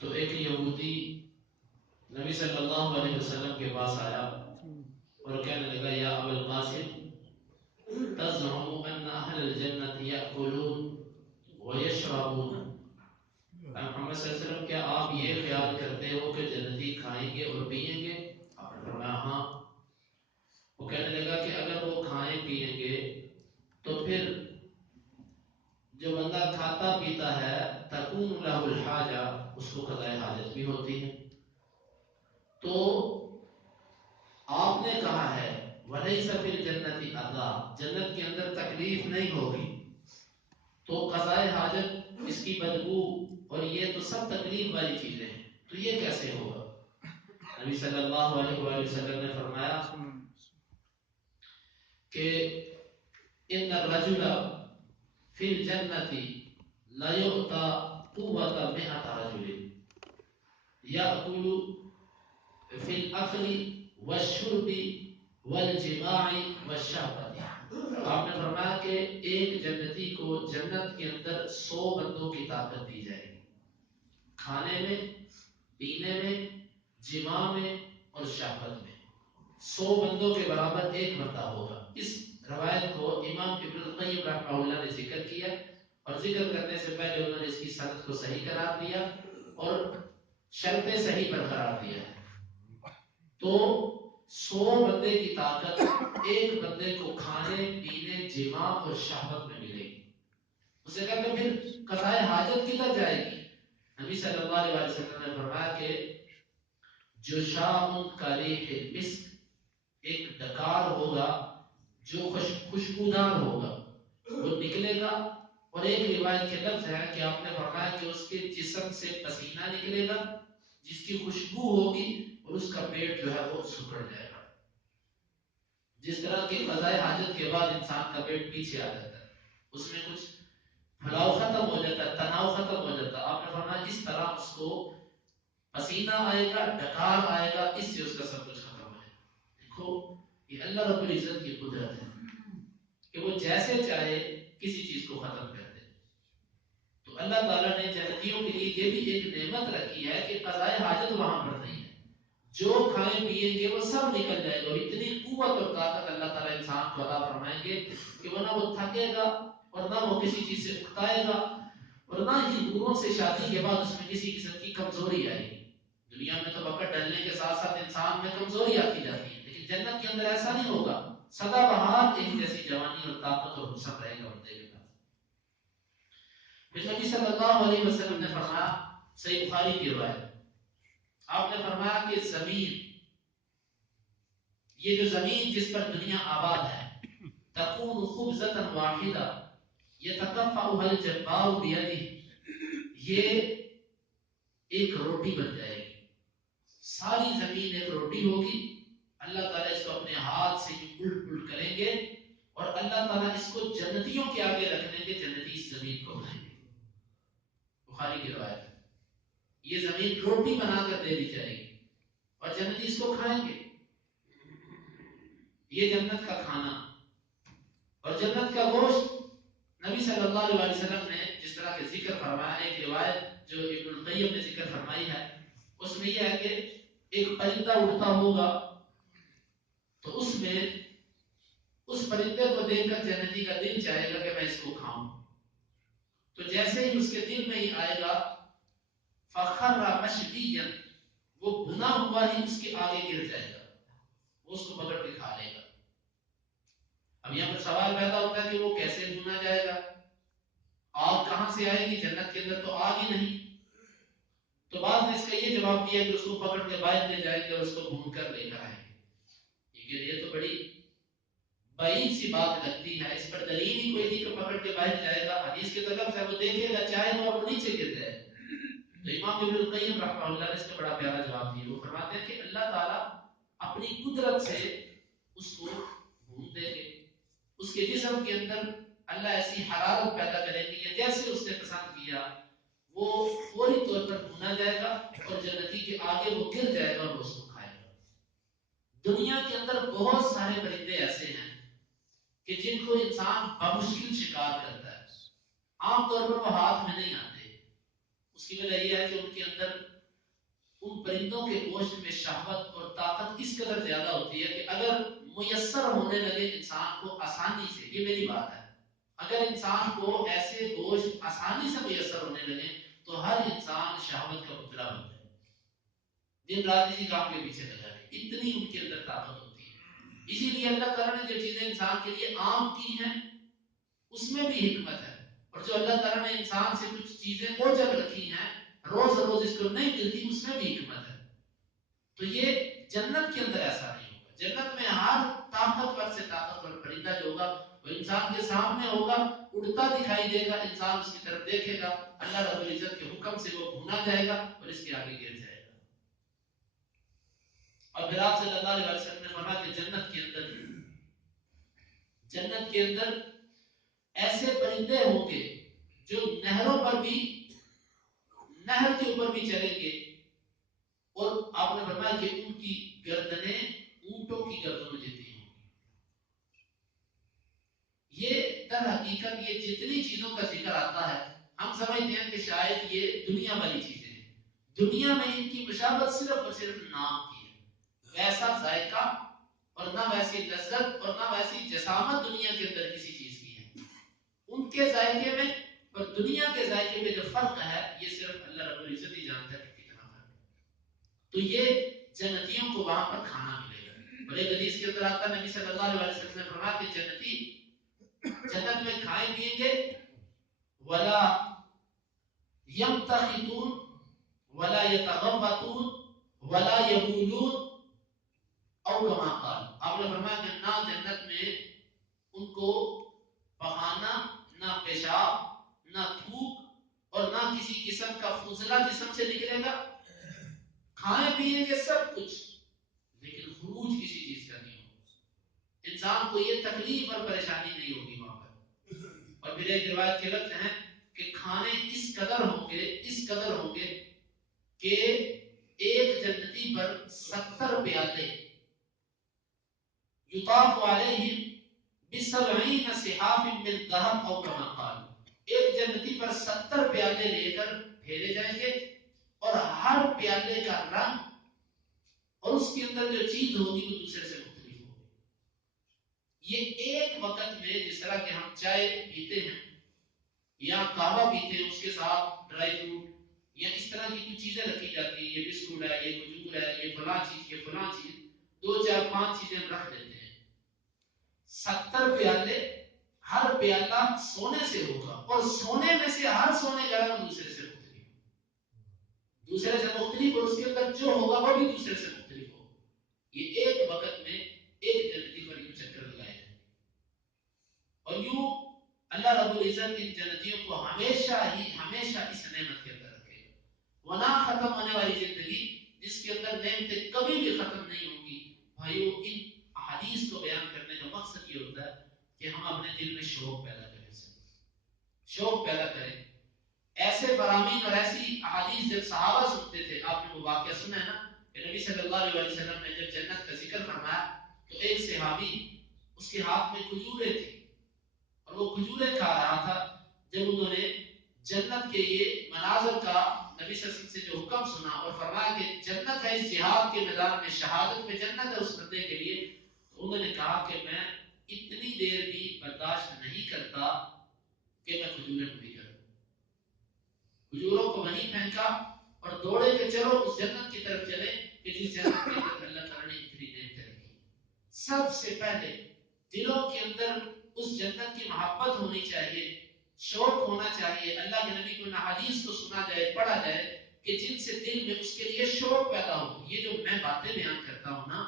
تو ایک یہودی نبی صلی اللہ علیہ وسلم کے پاس آیا اور کہنے لگا یا ابا القاسم تزعم ان اہل الجنت یاکلون ویشربون، محمد صلی اللہ علیہ وسلم کیا آپ یہ خیال کرتے ہو کہ جنتی کھائیں گے اور پیئیں گے؟ آپ نے فرمایا ہاں۔ وہ کہنے لگا کہ اگر وہ کھائیں پیئیں گے تو پھر جو بندہ کھاتا پیتا ہے تکون لہ الحاجہ، اس کو قضاء حاجت بھی ہوتی ہے۔ تو آپ نے کہا ہے وَلَيْسَ فِي الْجَنَّةِ عَذَابٌ، جنت کے اندر تکلیف نہیں ہوگی، تو قضاء حاجت، اس کی بدبو اور یہ تو سب تکلیف والی چیزیں ہیں، تو یہ کیسے ہوگا؟ نبی صلی اللہ علیہ وآلہ وسلم نے فرمایا کہ ان الرجل فی الجنت لا یؤتی قوۃ مئۃ رجل یأکل فی الاکل والشرب والجماع والشہوۃ۔ آپ نے فرمایا کہ ایک جنتی کو جنت کے اندر 100 بندوں کی طاقت دی جائے گی، کھانے میں، پینے میں، جماع میں اور شہوت میں 100 بندوں کے برابر ایک بندہ ہوگا۔ اس روایت کو امام ابن القیم رحمہ اللہ نے ذکر کیا، اور ذکر کرنے سے پہلے انہوں نے اس کی سند کو صحیح قرار دیا اور شرط صحیح برقرار دیا ہے۔ تو 100 بندے کی طاقت ایک بندے کو کھانے، پینے، جماع اور شہوت میں ملے گی۔ اسے کہتے پھر قضاء حاجت کدھر جائے گی؟ نبی صلی اللہ علیہ وسلم نے فرمایا کہ جو شام کریح المسک، ایک ڈکار ہوگا جو خوشبودار ہوگا، وہ نکلے گا، اور ایک روایت کے لفظ ہے کہ آپ نے فرمایا کہ اس کے جسم سے پسینہ نکلے گا جس کی خوشبو ہوگی، اور اس کا پیٹ جو ہے وہ سکڑ جائے گا۔ جس طرح کہ قضاء حاجت کے بعد انسان کا پیٹ پیچھے آ جاتا ہے، اس میں کچھ پھلاؤ ختم ہو جاتا ہے، تناؤ ختم ہو جاتا ہے، آپ نے فرمایا اس طرح اس کو پسینہ آئے گا، ڈکار آئے گا، اس سے اس کا سب کچھ ختم ہو جائے گا۔ دیکھو یہ اللہ رب العزت کی قدرت ہے کہ وہ جیسے چاہے کسی چیز کو ختم کر دے۔ تو اللہ تعالیٰ نے جنتیوں کے لیے یہ بھی ایک نعمت رکھی ہے کہ قضاء حاجت وہاں پر نہیں ہے، جو کھائیں پیئیں گے وہ سب نکل جائے گا۔ اتنی قوت اور طاقت اللہ تعالیٰ انسان کو عطا فرمائیں گے کہ وہ نہ وہ تھکے گا اور نہ وہ کسی چیز سے اکتائے گا، اور نہ ہی حوروں سے شادی کے بعد اس میں کسی قسم کی کمزوری آئے گی۔ دنیا میں تو وقت ڈلنے کے ساتھ ساتھ انسان میں کمزوری آتی جاتی ہے، لیکن جنت کے اندر ایسا نہیں ہوگا، سدا بہار ایک جیسی جوانی اور طاقت اور حسن رہے گا بندے کے پاس۔ پھر نبی صلی اللہ علیہ وسلم نے فرمایا، صحیح بخاری کی روایت، آپ نے فرمایا کہ زمین، یہ جو زمین جس پر دنیا آباد ہے، تکون خبزۃ واحدہ یتکفأها الجبار بیدہ، یہ ایک روٹی بن جائے گی، ساری زمین ایک روٹی ہوگی، اللہ تعالیٰ اس کو اپنے ہاتھ سے الٹ پلٹ کریں گے، اور اللہ تعالیٰ اس کو جنتیوں کے آگے رکھ دیں گے، جنتی اس زمین کو کھائیں گے۔ بخاری کی روایت ہے، یہ زمین روٹی بنا کر دے دی جائے گی اور جنتی اس کو کھائیں گے۔ یہ جنت کا کھانا اور جنت کا گوشت، نبی صلی اللہ علیہ وسلم نے جس طرح کے ذکر فرمایا، ایک روایت جو ابن القیم نے ذکر فرمائی ہے، اس میں یہ ہے کہ ایک پرندہ اڑتا ہوگا تو اس میں اس پرندے کو دیکھ کر جنتی کا دل چاہے گا کہ میں اس کو کھاؤں، تو جیسے ہی اس کے دل میں ہی آئے گا فخر مشویا، وہ بنا ہوا ہی اس کے آگے گر جائے گا، وہ اس کو پکڑ کے کھا لے گا۔ اب یہاں پر سوال پیدا ہوتا ہے کہ وہ کیسے بھونا جائے گا، آگ کہاں سے آئے گی؟ جنت کے اندر تو آگ ہی نہیں۔ تو بعض نے اس کا یہ جواب دیا کہ اس کو پکڑ کے باہر لے جائیں گے اور اس کو بھون کر لے کر آئیں گے، لیکن یہ تو بڑی بعید سی بات لگتی ہے، اس پر دلیل ہی کوئی نہیں کہ پکڑ کے باہر جائے گا۔ حدیث کے طرف سے وہ دیکھے گا چاہے تو وہ نیچے گر جائے۔ تو امام ابن القیم رحمہ اللہ نے اس کا بڑا پیارا جواب دیا، وہ فرماتے ہیں کہ اللہ تعالیٰ اپنی قدرت سے اس کو بھون دیں گے، اس کے جسم کے اندر اللہ ایسی حرارت پیدا کریں گے کہ جیسے اس نے پسند کیا وہ فوری طور پر بھونا جائے گا، اور جنتی کے آگے وہ گر جائے گا اور اس کو کھائے گا۔ دنیا کے اندر بہت سارے پرندے ایسے ہیں کہ جن کو انسان بمشکل شکار کرتا ہے، عام طور پر وہ ہاتھ میں نہیں آتے، اس کی وجہ یہ ہے کہ ان کے اندر ان پرندوں کے گوشت میں شہوت اور طاقت اس قدر زیادہ ہوتی ہے کہ اگر میسر ہونے لگے انسان کو آسانی سے، یہ میری بات ہے، اگر انسان کو ایسے گوشت آسانی سے میسر ہونے لگے تو ہر انسان شہوت کا پتلا بن جائے، دن رات اسی کام کے پیچھے لگا رہے، اتنی ان کے اندر طاقت ہوتی ہے۔ اسی لیے اللہ تعالیٰ نے جو چیزیں انسان کے لیے عام کی ہیں اس میں بھی حکمت ہے، اور جو اللہ تعالیٰ نے انسان سے کچھ چیزیں اوجب رکھی ہیں روز روز اس کو نہیں ملتی، اس میں بھی حکمت ہے۔ تو یہ جنت کے اندر ایسا نہیں ہوگا، جنت میں ہر طاقتور سے طاقتور پرندہ جو ہوگا وہ انسان کے سامنے ہوگا، اڑتا دکھائی دے گا، انسان اس کی طرف دیکھے گا، اللہ رب العزت کے حکم سے وہ بھونا جائے گا اور اس کے آگے گر جائے گا۔ اور پھر آپ صلی اللہ علیہ وسلم نے فرمایا کہ جنت کے اندر ایسے پرندے ہوں گے جو نہروں پر بھی، نہر کے اوپر بھی چلیں گے، اور آپ نے فرمایا کہ ان کی گردنیں اونٹوں کی گردنوں جتنی ہوں گی۔ یہ در حقیقت یہ جتنی چیزوں کا ذکر آتا ہے ہم سمجھتے ہیں کہ شاید یہ دنیا والی چیزیں ہیں، دنیا میں ان کی مشابہت صرف اور صرف نام کی ہے، ویسا ذائقہ اور نہ ویسی لذت اور نہ ویسی جسامت دنیا کے اندر کسی چیز کی ہے۔ ان کے ذائقے میں اور دنیا کے ذائقے میں جو فرق ہے یہ صرف اللہ رب العزت ہی جانتا ہے کہ کتنا فرق ہے۔ تو یہ جنتیوں کو وہاں پر کھانا ملے گا، اور ایک حدیث کے اندر آتا ہے نبی صلی اللہ علیہ وسلم نے فرمایا کہ جنتی جنت میں کھائیں پیئیں گے، ولا یمتخطون ولا یتغوطون ولا یبولون او کما قال، آپ نے فرمایا کہ نہ جنت میں ان کو پخانا، نہ پیشاب، نہ تھوک اور نہ کسی قسم کا فضلہ جسم سے نکلے گا، کھائیں پیئیں گے سب کچھ لیکن خروج کسی چیز کا نہیں ہوگا، انسان کو یہ تکلیف اور پریشانی نہیں ہوگی وہاں پر۔ اور پھر ایک روایت کے لفظ ہیں کہ کھانے اس قدر ہوں گے کہ ایک جنتی پر 70 پیالے، یطاف علیہم ب70 صحاف من ذهب او کما قال، ایک جنتی پر 70 پیالے لے کر پھیرے جائیں گے، اور ہر پیالے کا رنگ اور اس کے اندر جو چیز ہوگی وہ دوسرے سے مختلف ہوگی۔ یہ ایک وقت میں جس طرح کہ ہم چائے پیتے ہیں یا قہوہ پیتے ہیں، اس کے ساتھ ڈرائی فروٹ یا اس طرح کی کچھ چیزیں رکھی جاتی ہیں، یہ بسکٹ ہے، یہ کھجور ہے، یہ فلاں چیز، یہ فلاں چیز، 2 4 5 چیزیں ہم رکھ دیتے ہیں۔ 70 پیالے، ہر پیالہ سونے سے ہوگا، اور سونے میں سے ہر سونے کا رنگ دوسرے سے مختلف، اور اس کے اندر جو ہوگا وہ بھی دوسرے سے مختلف ہوگا۔ یہ ایک وقت میں ایک جنتی پر یوں چکر لگائے جائیں گے، اور یوں اللہ رب العزت ان جنتیوں کو ہمیشہ اس نعمت کے اندر رکھے گا، ونا ختم ہونے والی زندگی جس کے اندر نعمتیں کبھی بھی ختم نہیں ہوں گی۔ بھائیو، ان احادیث کو بیان کرنے کا مقصد یہ ہوتا ہے کہ ہم اپنے دل میں شوق پیدا کریں، شوق پیدا کریں۔ ایسے فرامین اور ایسی احادیث جب صحابہ سنتے تھے، آپ نے وہ واقعہ سنا ہے نا کہ نبی صلی اللہ علیہ وسلم نے جب جنت کا ذکر فرمایا تو ایک صحابی، اس کے ہاتھ میں کھجوریں تھی اور وہ کھجوریں کھا رہا تھا۔ جب انہوں نے جنت کے یہ مناظر کا نبی صلی اللہ علیہ وسلم سے جو حکم سنا اور فرمایا کہ جنت ہے اس جہاد کے میدان میں، شہادت میں جنت ہے اس بندے کے لیے، تو انہوں نے کہا کہ میں اتنی دیر بھی برداشت نہیں کرتا کہ میں کھجوریں پوری کروں۔ کھجوروں کو وہیں پھینکا اور دوڑے کہ چلو اس جنت کی طرف چلے کہ جس جنت کے اندر اللہ تعالیٰ نے اتنی نعمتیں رکھی۔ سب سے پہلے دلوں کے اندر اس جنت کی محبت ہونی چاہیے، شوق ہونا چاہیے، اللہ کے نبی کو حدیث کو سنا جائے، پڑھا جائے کہ جن سے دل میں اس کے لیے شوق پیدا ہو۔ یہ جو میں باتیں بیان کرتا ہوں نا،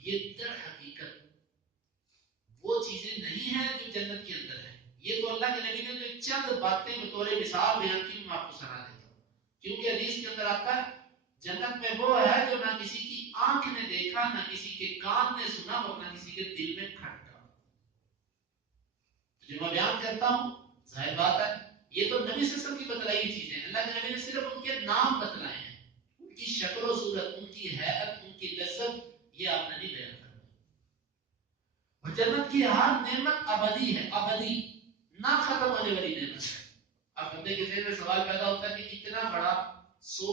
یہ در حقیقت وہ چیزیں نہیں ہیں جو جنت کے اندر ہیں۔ یہ تو اللہ کے نبی نے جو چند باتیں بطور مثال بیان کی میں آپ کو سنا دیتا ہوں، کیونکہ حدیث کے اندر آتا ہے جنت میں وہ ہے جو نہ کسی کی آنکھ نے دیکھا، نہ کسی کے کان نے سنا، اور نہ کسی کے دل میں کھٹکا۔ جو میں بیان کرتا ہوں ظاہر بات ہے یہ تو نبی صلی اللہ علیہ وسلم کی بتلائی چیزیں ہیں، اللہ کے نبی نے صرف ان کے نام بتلائے ہیں، ان کی شکل و صورت، ان کی حیت، ان کی لذت یہ آپ نے نہیں بیان کرنا۔ اور جنت کی ہر نعمت ابدی ہے، ابدی نہ ختم ہونے والی نعمت ہے۔ اب بندے کے ذہن میں سوال پیدا ہوتا ہے کہ اتنا بڑا 100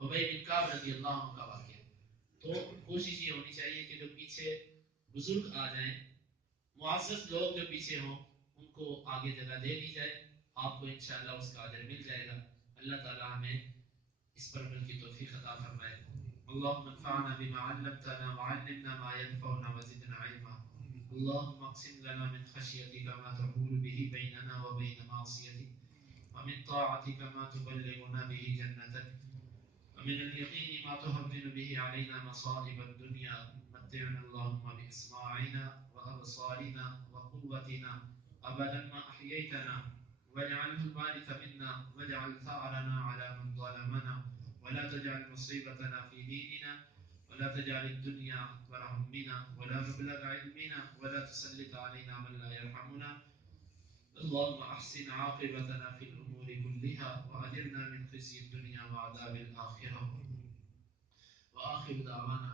ابی بن کعب رضی اللہ عنہ کا واقعہ. تو کوشش یہ ہونی چاہیے کہ جو پیچھے بزرگ آ جائیں، معزز لوگ جو پیچھے ہوں، ان کو آگے جگہ دے دی جائے. آپ کو انشاءاللہ اس کا اجر مل جائے گا. اللہ تعالی ہمیں اس پر عمل کی توفیق عطا فرمائے. اللهم انفعنا بما علمتنا وعلمنا ما ينفعنا وزدنا علما. اللهم اقسم لنا من خشيتك ما تحول به بيننا وبين معصيتك، ومن طاعتك ما تبلغنا به جنتك، ومن اليقين ما تهون به علينا مصائب الدنيا. متعنا اللهم بأسماعنا وأبصارنا وقوتنا أبدا ما أحييتنا، واجعله الوارث منا، واجعل ثأرنا على من ظلمنا، ولا تجعل مصيبتنا في ديننا، ولا تجعل الدنيا أكبر همنا ولا مبلغ علمنا، ولا تسلط علينا من لا يرحمنا. اللهم أحسن عاقبتنا في الأمور كلها، وأجرنا من خزي الدنيا وعذاب الآخرة. وآخر دعوانا